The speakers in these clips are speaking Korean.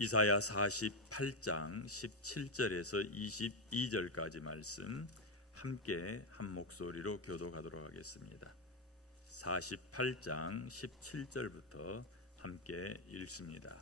이사야 48장 17절에서 22절까지 말씀 함께 한 목소리로 교도하도록 하겠습니다. 48장 17절부터 함께 읽습니다.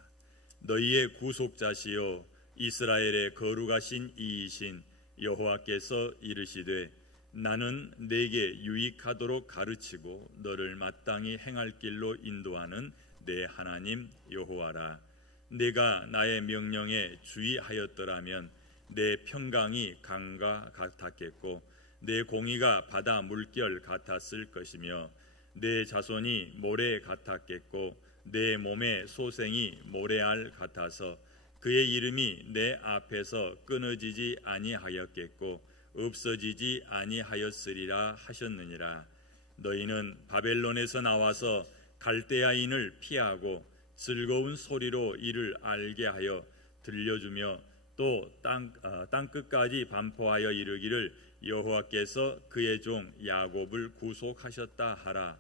너희의 구속자시요 이스라엘의 거룩하신 이이신 여호와께서 이르시되 나는 내게 유익하도록 가르치고 너를 마땅히 행할 길로 인도하는 내 하나님 여호와라 내가 나의 명령에 주의하였더라면 내 평강이 강과 같았겠고 내 공의가 바다 물결 같았을 것이며 내 자손이 모래 같았겠고 내 몸의 소생이 모래알 같아서 그의 이름이 내 앞에서 끊어지지 아니하였겠고 없어지지 아니하였으리라 하셨느니라. 너희는 바벨론에서 나와서 갈대아인을 피하고 즐거운 소리로 이를 알게 하여 들려주며 또땅 어, 땅 끝까지 반포하여 이르기를 여호와께서 그의 종 야곱을 구속하셨다 하라.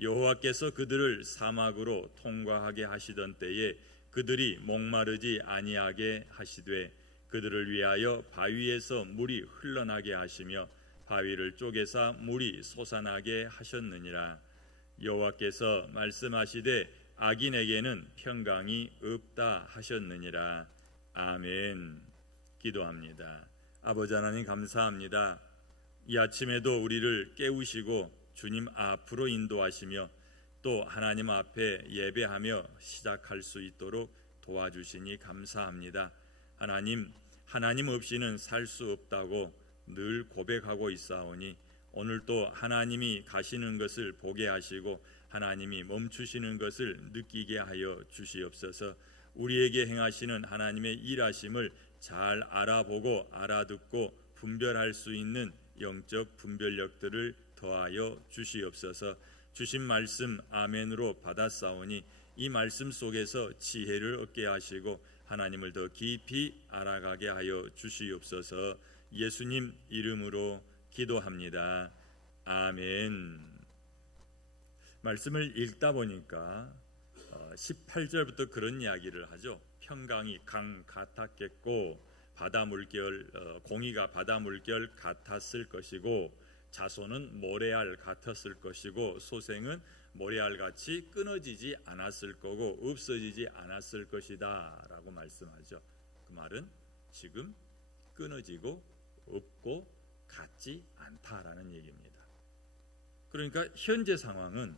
여호와께서 그들을 사막으로 통과하게 하시던 때에 그들이 목마르지 아니하게 하시되 그들을 위하여 바위에서 물이 흘러나게 하시며 바위를 쪼개사 물이 솟아나게 하셨느니라. 여호와께서 말씀하시되 악인에게는 평강이 없다 하셨느니라. 아멘. 기도합니다. 아버지 하나님 감사합니다. 이 아침에도 우리를 깨우시고 주님 앞으로 인도하시며 또 하나님 앞에 예배하며 시작할 수 있도록 도와주시니 감사합니다. 하나님, 하나님 없이는 살 수 없다고 늘 고백하고 있사오니 오늘 또 하나님이 가시는 것을 보게 하시고 하나님이 멈추시는 것을 느끼게 하여 주시옵소서. 우리에게 행하시는 하나님의 일하심을 잘 알아보고 알아듣고 분별할 수 있는 영적 분별력들을 더하여 주시옵소서. 주신 말씀 아멘으로 받았사오니 이 말씀 속에서 지혜를 얻게 하시고 하나님을 더 깊이 알아가게 하여 주시옵소서. 예수님 이름으로 기도합니다. 아멘. 말씀을 읽다 보니까 18절부터 그런 이야기를 하죠. 평강이 강 같았겠고 바다 물결 어, 공이가 바다 물결 같았을 것이고 자손은 모래알 같았을 것이고 소생은 모래알 같이 끊어지지 않았을 거고 없어지지 않았을 것이다라고 말씀하죠. 그 말은 지금 끊어지고 없고 같지 않다라는 얘기입니다. 그러니까 현재 상황은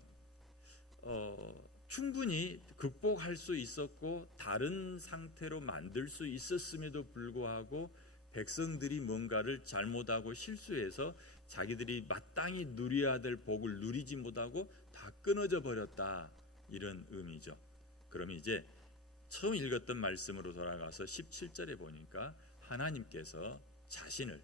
어, 충분히 극복할 수 있었고 다른 상태로 만들 수 있었음에도 불구하고 백성들이 뭔가를 잘못하고 실수해서 자기들이 마땅히 누려야 될 복을 누리지 못하고 다 끊어져 버렸다 이런 의미죠. 그럼 이제 처음 읽었던 말씀으로 돌아가서 17절에 보니까 하나님께서 자신을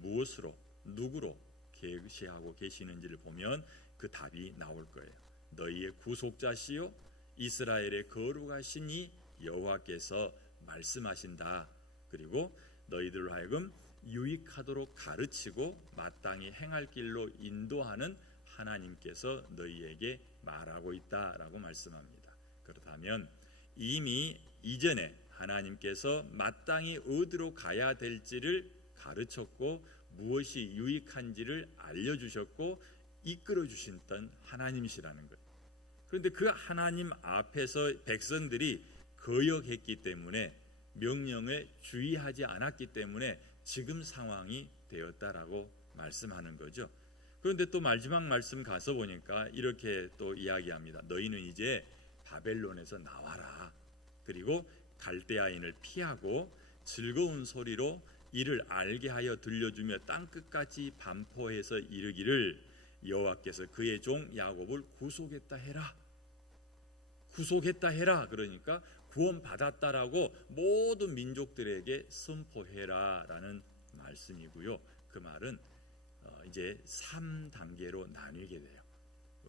무엇으로 누구로 계시하고 계시는지를 보면 그 답이 나올 거예요. 너희의 구속자시요 이스라엘의 거룩하신 이 여호와께서 말씀하신다. 그리고 너희들 하여금 유익하도록 가르치고 마땅히 행할 길로 인도하는 하나님께서 너희에게 말하고 있다라고 말씀합니다. 그렇다면 이미 이전에 하나님께서 마땅히 어디로 가야 될지를 가르쳤고 무엇이 유익한지를 알려주셨고 이끌어 주셨던 하나님이시라는 것. 그런데 그 하나님 앞에서 백성들이 거역했기 때문에 명령에 주의하지 않았기 때문에 지금 상황이 되었다라고 말씀하는 거죠. 그런데 또 마지막 말씀 가서 보니까 이렇게 또 이야기합니다. 너희는 이제 바벨론에서 나와라. 그리고 갈대아인을 피하고 즐거운 소리로 이를 알게 하여 들려주며 땅 끝까지 반포해서 이르기를 여호와께서 그의 종 야곱을 구속했다 해라. 구속했다 해라. 그러니까 구원 받았다라고 모든 민족들에게 선포해라라는 말씀이고요. 그 말은 어, 이제 3단계로 나뉘게 돼요.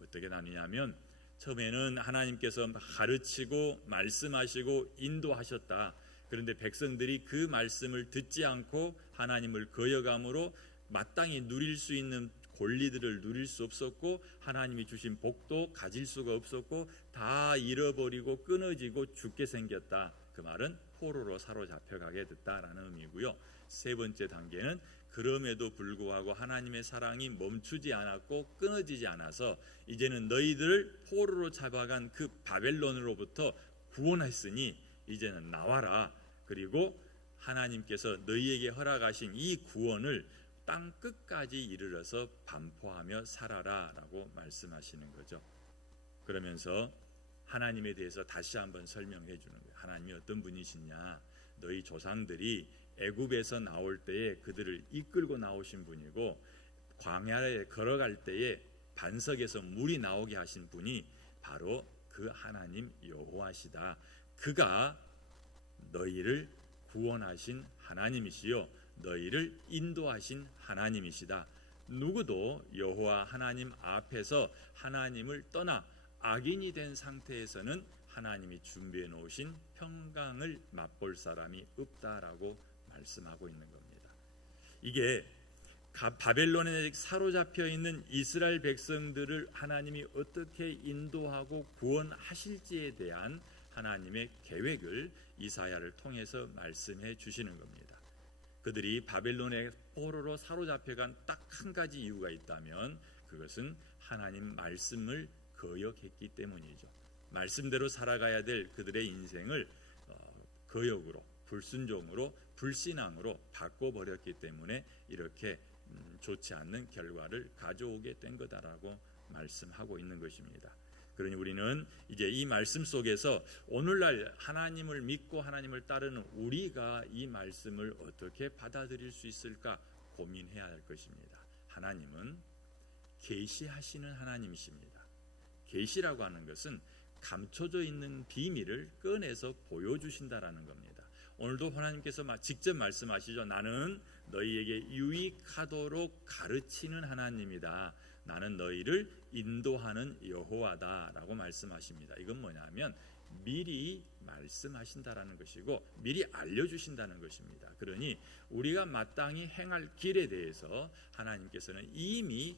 어떻게 나뉘냐면 처음에는 하나님께서 가르치고 말씀하시고 인도하셨다. 그런데 백성들이 그 말씀을 듣지 않고 하나님을 거역함으로 마땅히 누릴 수 있는 권리들을 누릴 수 없었고 하나님이 주신 복도 가질 수가 없었고 다 잃어버리고 끊어지고 죽게 생겼다. 그 말은 포로로 사로잡혀 가게 됐다라는 의미고요. 세 번째 단계는 그럼에도 불구하고 하나님의 사랑이 멈추지 않았고 끊어지지 않아서 이제는 너희들을 포로로 잡아간 그 바벨론으로부터 구원했으니 이제는 나와라. 그리고 하나님께서 너희에게 허락하신 이 구원을 땅 끝까지 이르러서 반포하며 살아라라고 말씀하시는 거죠. 그러면서 하나님에 대해서 다시 한번 설명해 주는 거예요. 하나님이 어떤 분이시냐? 너희 조상들이 애굽에서 나올 때에 그들을 이끌고 나오신 분이고 광야에 걸어갈 때에 반석에서 물이 나오게 하신 분이 바로 그 하나님 여호와시다. 그가 너희를 구원하신 하나님이시요 너희를 인도하신 하나님이시다. 누구도 여호와 하나님 앞에서 하나님을 떠나 악인이 된 상태에서는 하나님이 준비해 놓으신 평강을 맛볼 사람이 없다라고 말씀하고 있는 겁니다. 이게 바벨론에 사로잡혀 있는 이스라엘 백성들을 하나님이 어떻게 인도하고 구원하실지에 대한 하나님의 계획을 이사야를 통해서 말씀해 주시는 겁니다. 그들이 바벨론의 포로로 사로잡혀간 딱 한 가지 이유가 있다면 그것은 하나님 말씀을 거역했기 때문이죠. 말씀대로 살아가야 될 그들의 인생을 어, 거역으로 불순종으로 불신앙으로 바꿔버렸기 때문에 이렇게 음, 좋지 않는 결과를 가져오게 된 거다라고 말씀하고 있는 것입니다. 그러니 우리는 이제 이 말씀 속에서 오늘날 하나님을 믿고 하나님을 따르는 우리가 이 말씀을 어떻게 받아들일 수 있을까 고민해야 할 것입니다. 하나님은 계시하시는 하나님이십니다. 계시라고 하는 것은 감춰져 있는 비밀을 꺼내서 보여주신다라는 겁니다. 오늘도 하나님께서 직접 말씀하시죠. 나는 너희에게 유익하도록 가르치는 하나님이다. 나는 너희를 인도하는 여호와다라고 말씀하십니다. 이건 뭐냐면 미리 말씀하신다라는 것이고 미리 알려주신다는 것입니다. 그러니 우리가 마땅히 행할 길에 대해서 하나님께서는 이미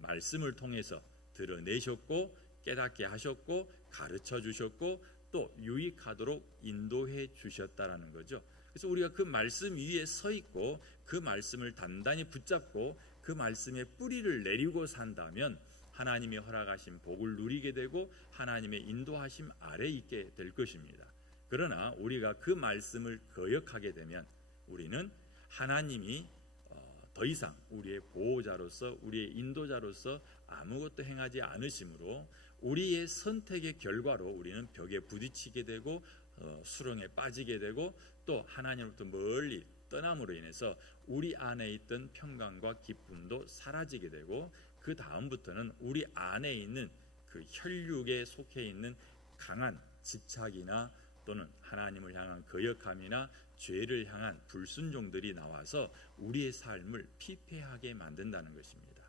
말씀을 통해서 드러내셨고 깨닫게 하셨고 가르쳐 주셨고 또 유익하도록 인도해 주셨다라는 거죠. 그래서 우리가 그 말씀 위에 서 있고 그 말씀을 단단히 붙잡고 그 말씀의 뿌리를 내리고 산다면 하나님의 허락하신 복을 누리게 되고 하나님의 인도하심 아래 있게 될 것입니다. 그러나 우리가 그 말씀을 거역하게 되면 우리는 하나님이 어, 더 이상 우리의 보호자로서 우리의 인도자로서 아무것도 행하지 않으심으로 우리의 선택의 결과로 우리는 벽에 부딪히게 되고 어, 수렁에 빠지게 되고 또 하나님으로부터 멀리 떠남으로 인해서 우리 안에 있던 평강과 기쁨도 사라지게 되고 그 다음부터는 우리 안에 있는 그 혈육에 속해 있는 강한 집착이나 또는 하나님을 향한 거역함이나 죄를 향한 불순종들이 나와서 우리의 삶을 피폐하게 만든다는 것입니다.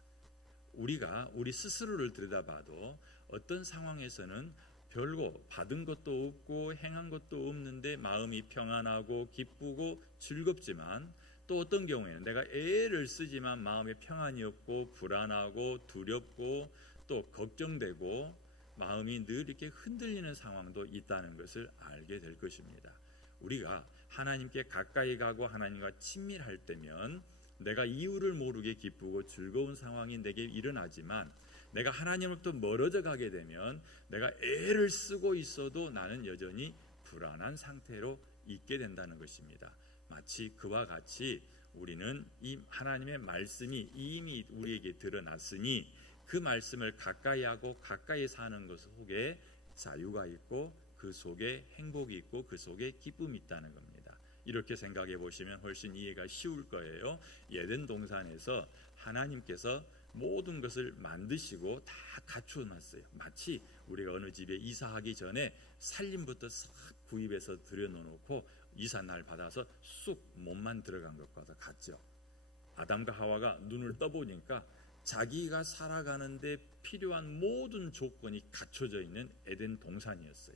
우리가 우리 스스로를 들여다봐도 어떤 상황에서는 별거 받은 것도 없고 행한 것도 없는데 마음이 평안하고 기쁘고 즐겁지만 또 어떤 경우에는 내가 애를 쓰지만 마음에 평안이 없고 불안하고 두렵고 또 걱정되고 마음이 늘 이렇게 흔들리는 상황도 있다는 것을 알게 될 것입니다. 우리가 하나님께 가까이 가고 하나님과 친밀할 때면 내가 이유를 모르게 기쁘고 즐거운 상황이 내게 일어나지만 내가 하나님으로부터 멀어져 가게 되면 내가 애를 쓰고 있어도 나는 여전히 불안한 상태로 있게 된다는 것입니다. 마치 그와 같이 우리는 이 하나님의 말씀이 이미 우리에게 드러났으니 그 말씀을 가까이 하고 가까이 사는 것 속에 자유가 있고 그 속에 행복이 있고 그 속에 기쁨이 있다는 겁니다. 이렇게 생각해 보시면 훨씬 이해가 쉬울 거예요. 예덴 동산에서 하나님께서 모든 것을 만드시고 다 갖추어 놨어요. 마치 우리가 어느 집에 이사하기 전에 살림부터 싹 구입해서 들여놓고 이사 날 받아서 쑥 몸만 들어간 것과 같죠. 아담과 하와가 눈을 떠보니까 자기가 살아가는데 필요한 모든 조건이 갖춰져 있는 에덴 동산이었어요.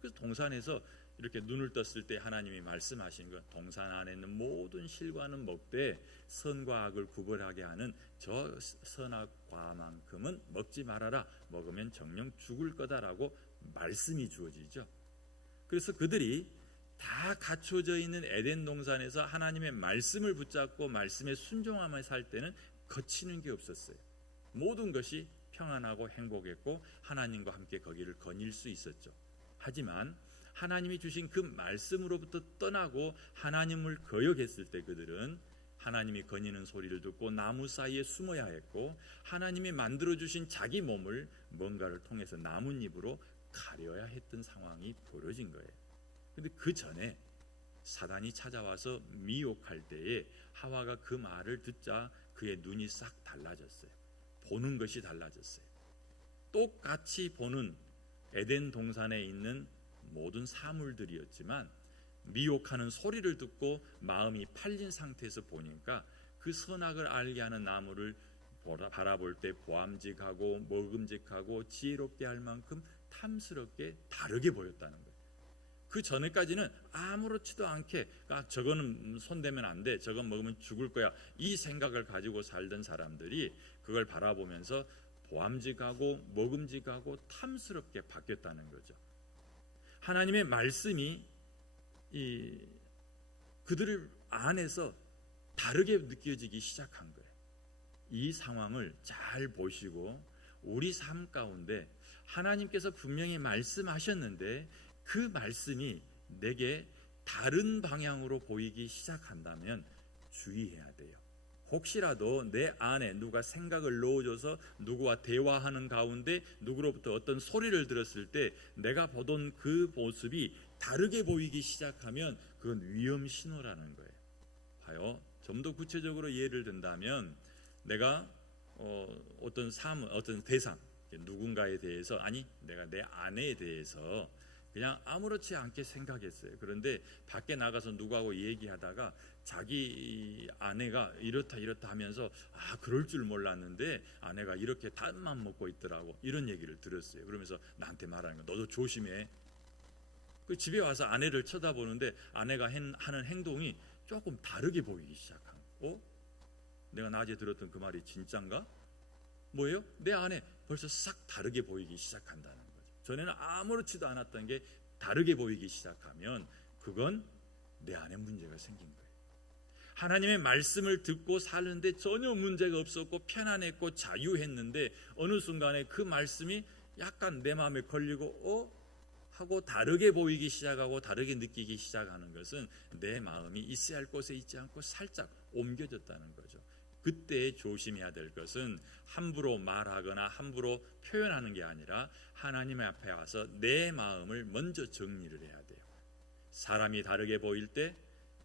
그래서 동산에서 이렇게 눈을 떴을 때 하나님이 말씀하신 것 동산 안에 있는 모든 실과는 먹되 선과 악을 구별하게 하는 저 선악과만큼은 먹지 말아라 먹으면 정령 죽을 거다라고 말씀이 주어지죠. 그래서 그들이 다 갖춰져 있는 에덴 동산에서 하나님의 말씀을 붙잡고 말씀에 순종하며 살 때는 거치는 게 없었어요. 모든 것이 평안하고 행복했고 하나님과 함께 거기를 거닐 수 있었죠. 하지만 하나님이 주신 그 말씀으로부터 떠나고 하나님을 거역했을 때 그들은 하나님이 거니는 소리를 듣고 나무 사이에 숨어야 했고 하나님이 만들어 주신 자기 몸을 뭔가를 통해서 나뭇잎으로 가려야 했던 상황이 벌어진 거예요. 근데 그 전에 사단이 찾아와서 미혹할 때에 하와가 그 말을 듣자 그의 눈이 싹 달라졌어요. 보는 것이 달라졌어요. 똑같이 보는 에덴 동산에 있는 모든 사물들이었지만 미혹하는 소리를 듣고 마음이 팔린 상태에서 보니까 그 선악을 알게 하는 나무를 바라볼 때 보암직하고 먹음직하고 지혜롭게 할 만큼 탐스럽게 다르게 보였다는 거예요. 그 전에까지는 아무렇지도 않게 아, 저거는 손대면 안 돼. 저건 먹으면 죽을 거야. 이 생각을 가지고 살던 사람들이 그걸 바라보면서 보암직하고 먹음직하고 탐스럽게 바뀌었다는 거죠. 하나님의 말씀이 이 그들을 안에서 다르게 느껴지기 시작한 거예요. 이 상황을 잘 보시고 우리 삶 가운데 하나님께서 분명히 말씀하셨는데 그 말씀이 내게 다른 방향으로 보이기 시작한다면 주의해야 돼요. 혹시라도 내 안에 누가 생각을 넣어줘서 누구와 대화하는 가운데 누구로부터 어떤 소리를 들었을 때 내가 보던 그 모습이 다르게 보이기 시작하면 그건 위험 신호라는 거예요. 봐요. 좀 더 구체적으로 예를 든다면 내가 어, 어떤 사물, 어떤 대상, 누군가에 대해서 아니 내가 내 아내에 대해서 그냥 아무렇지 않게 생각했어요. 그런데 밖에 나가서 누구하고 얘기하다가 자기 아내가 이렇다 이렇다 하면서 아 그럴 줄 몰랐는데 아내가 이렇게 단만 먹고 있더라고 이런 얘기를 들었어요. 그러면서 나한테 말하는 거 너도 조심해. 그 집에 와서 아내를 쳐다보는데 아내가 한- 하는 행동이 조금 다르게 보이기 시작한 거. 어? 내가 낮에 들었던 그 말이 진짠가? 뭐예요? 내 안에 벌써 싹 다르게 보이기 시작한다는. 전에는 아무렇지도 않았던 게 다르게 보이기 시작하면 그건 내 안에 문제가 생긴 거예요. 하나님의 말씀을 듣고 사는데 전혀 문제가 없었고 편안했고 자유했는데 어느 순간에 그 말씀이 약간 내 마음에 걸리고 어 하고 다르게 보이기 시작하고 다르게 느끼기 시작하는 것은 내 마음이 있어야 할 곳에 있지 않고 살짝 옮겨졌다는 거죠. 그때 조심해야 될 것은 함부로 말하거나 함부로 표현하는 게 아니라 하나님 앞에 와서 내 마음을 먼저 정리를 해야 돼요. 사람이 다르게 보일 때,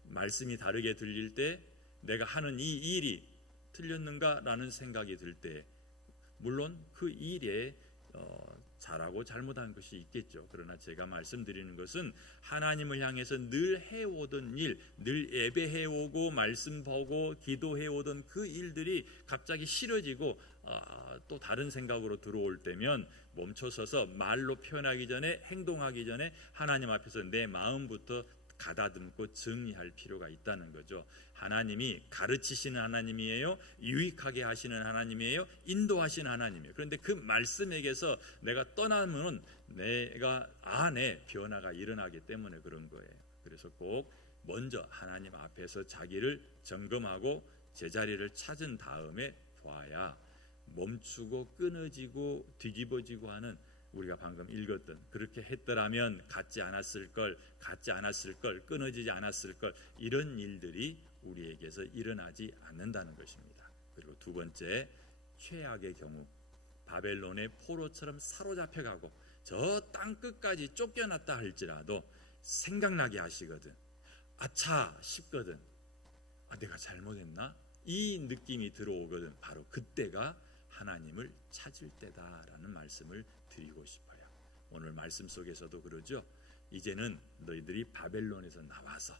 말씀이 다르게 들릴 때, 내가 하는 이 일이 틀렸는가라는 생각이 들 때, 물론 그 일에 어, 잘하고 잘못한 것이 있겠죠. 그러나 제가 말씀드리는 것은 하나님을 향해서 늘 해오던 일, 늘 예배해오고 말씀 보고 기도해오던 그 일들이 갑자기 싫어지고 아, 또 다른 생각으로 들어올 때면 멈춰서서 말로 표현하기 전에 행동하기 전에 하나님 앞에서 내 마음부터 가다듬고 정리할 필요가 있다는 거죠. 하나님이 가르치시는 하나님이에요. 유익하게 하시는 하나님이에요. 인도하시는 하나님이에요. 그런데 그 말씀에게서 내가 떠나면 내가 안에 변화가 일어나기 때문에 그런 거예요. 그래서 꼭 먼저 하나님 앞에서 자기를 점검하고 제자리를 찾은 다음에 봐야 멈추고 끊어지고 뒤집어지고 하는 우리가 방금 읽었던 그렇게 했더라면 갖지 않았을 걸 갖지 않았을 걸 끊어지지 않았을 걸 이런 일들이 우리에게서 일어나지 않는다는 것입니다. 그리고 두 번째 최악의 경우. 바벨론의 포로처럼 사로잡혀 가고 저 땅 끝까지 쫓겨났다 할지라도 생각나게 하시거든. 아차 싶거든. 아 내가 잘못했나? 이 느낌이 들어오거든. 바로 그때가 하나님을 찾을 때다라는 말씀을 드리고 싶어요. 오늘 말씀 속에서도 그러죠. 이제는 너희들이 바벨론에서 나와서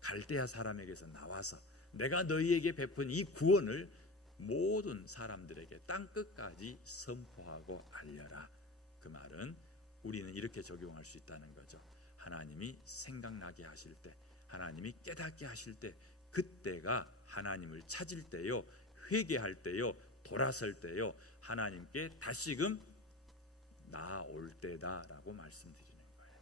갈대아 사람에게서 나와서 내가 너희에게 베푼 이 구원을 모든 사람들에게 땅 끝까지 선포하고 알려라. 그 말은 우리는 이렇게 적용할 수 있다는 거죠. 하나님이 생각나게 하실 때, 하나님이 깨닫게 하실 때, 그때가 하나님을 찾을 때요, 회개할 때요, 돌아설 때요, 하나님께 다시금 나올 때다라고 말씀드리는 거예요.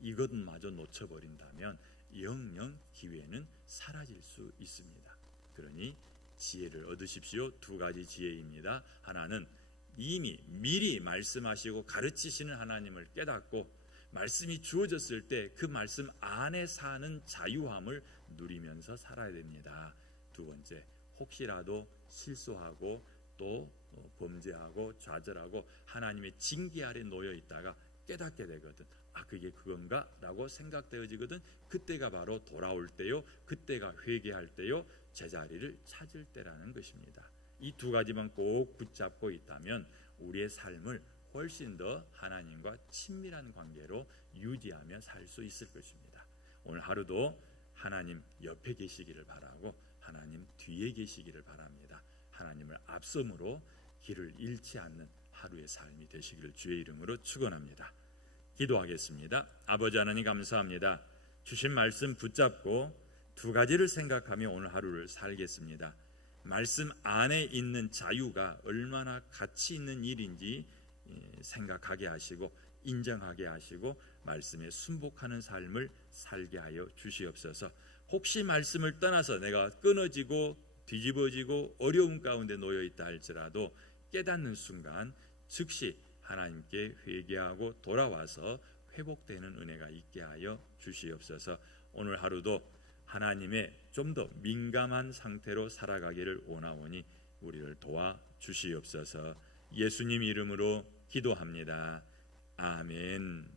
이것마저 놓쳐버린다면 영영 기회는 사라질 수 있습니다. 그러니 지혜를 얻으십시오. 두 가지 지혜입니다. 하나는 이미 미리 말씀하시고 가르치시는 하나님을 깨닫고 말씀이 주어졌을 때 그 말씀 안에 사는 자유함을 누리면서 살아야 됩니다. 두 번째, 혹시라도 실수하고 또 어, 범죄하고 좌절하고 하나님의 징계 아래 놓여 있다가 깨닫게 되거든. 아 그게 그건가라고 생각되어지거든. 그때가 바로 돌아올 때요. 그때가 회개할 때요. 제자리를 찾을 때라는 것입니다. 이 두 가지만 꼭 붙잡고 있다면 우리의 삶을 훨씬 더 하나님과 친밀한 관계로 유지하며 살 수 있을 것입니다. 오늘 하루도 하나님 옆에 계시기를 바라고 하나님 뒤에 계시기를 바랍니다. 하나님을 앞섬으로 길을 잃지 않는 하루의 삶이 되시기를 주의 이름으로 축원합니다. 기도하겠습니다. 아버지 하나님 감사합니다. 주신 말씀 붙잡고 두 가지를 생각하며 오늘 하루를 살겠습니다. 말씀 안에 있는 자유가 얼마나 가치 있는 일인지 예, 생각하게 하시고 인정하게 하시고 말씀에 순복하는 삶을 살게 하여 주시옵소서. 혹시 말씀을 떠나서 내가 끊어지고 뒤집어지고 어려움 가운데 놓여 있다 할지라도 깨닫는 순간 즉시 하나님께 회개하고 돌아와서 회복되는 은혜가 있게 하여 주시옵소서. 오늘 하루도 하나님의 좀 더 민감한 상태로 살아가기를 원하오니 우리를 도와 주시옵소서. 예수님 이름으로 기도합니다. 아멘.